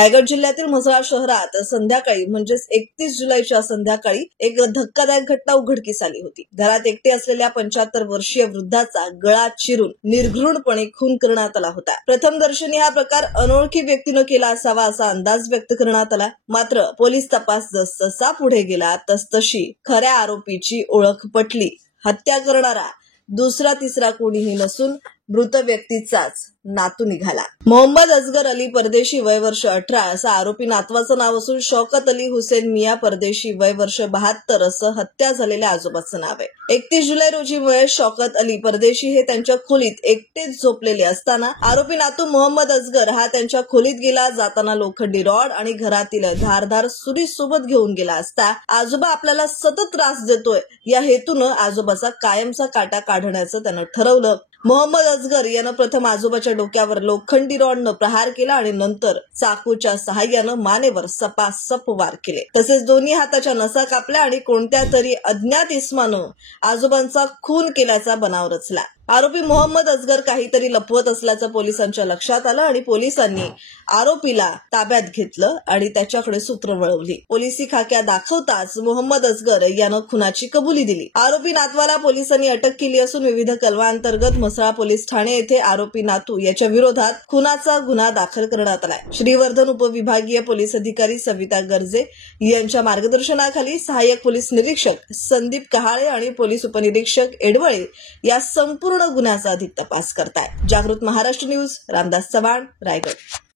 रायगड जिल्ह्यातील म्हसळा शहरात संध्याकाळी म्हणजेच 31 जुलैच्या संध्याकाळी एक धक्कादायक घटना उघडकीस आली होती। घरात एकटे असलेल्या 75 वर्षीय वृद्धाचा गळा चिरून निर्घृणपणे खून करण्यात आला होता। प्रथमदर्शनी हा प्रकार अनोळखी व्यक्तीने केला असावा असा अंदाज व्यक्त करण्यात आला। मात्र पोलीस तपास जसजसा पुढे गेला तसतशी खऱ्या आरोपीची ओळख पटली। हत्या करणारा दुसरा तिसरा कोणीही नसून मृत व्यक्तीचाच नातू निघाला। मोहम्मद असगर अली परदेशी वय वर्ष 18 असं आरोपी नातवाचं नाव असून शौकत अली हुसेन मिया परदेशी वय वर्ष 72 असं हत्या झालेल्या आजोबाचं नाव आहे। 31 जुलै रोजी महेश शौकत अली परदेशी हे त्यांच्या खोलीत एकटेच झोपलेले असताना आरोपी नातू मोहम्मद असगर हा त्यांच्या खोलीत गेला। जाताना लोखंडी रॉड आणि घरातील धारदार सुरी सोबत घेऊन गेला असता आजोबा आपल्याला सतत त्रास देतोय या हेतूनं आजोबाचा कायमचा काटा काढण्याचं त्यानं ठरवलं। मोहम्मद असगर यानं प्रथम आजोबाच्या डोक्यावर लोखंडी रॉडनं प्रहार केला आणि नंतर चाकूच्या सहाय्यानं मानेवर सपासप वार केले। तसेच दोन्ही हाताच्या नसा कापल्या आणि कोणत्या तरी अज्ञात इसमानं आजोबांचा खून केल्याचा बनाव रचला। आरोपी मोहम्मद असगर काहीतरी लपवत असल्याचं पोलिसांच्या लक्षात आलं आणि पोलिसांनी आरोपीला ताब्यात घेतलं आणि त्याच्याकडे सूत्र वळवली। पोलिसी खाक्या दाखवताच मोहम्मद असगर यानं खुनाची कबुली दिली। आरोपी नातवाला पोलिसांनी अटक केली असून विविध कलमांतर्गत म्हसळा पोलीस ठाणे येथे आरोपी नातू याच्या विरोधात खुनाचा गुन्हा दाखल करण्यात आलाय। श्रीवर्धन उपविभागीय पोलीस अधिकारी सविता गर्जे यांच्या मार्गदर्शनाखाली सहाय्यक पोलीस निरीक्षक संदीप कहाळे आणि पोलीस उपनिरीक्षक एडवळे या संपूर्ण गुन्ह्याचा अधिक तपास करताय। जागृत महाराष्ट्र न्यूज, रामदास चव्हाण, रायगड।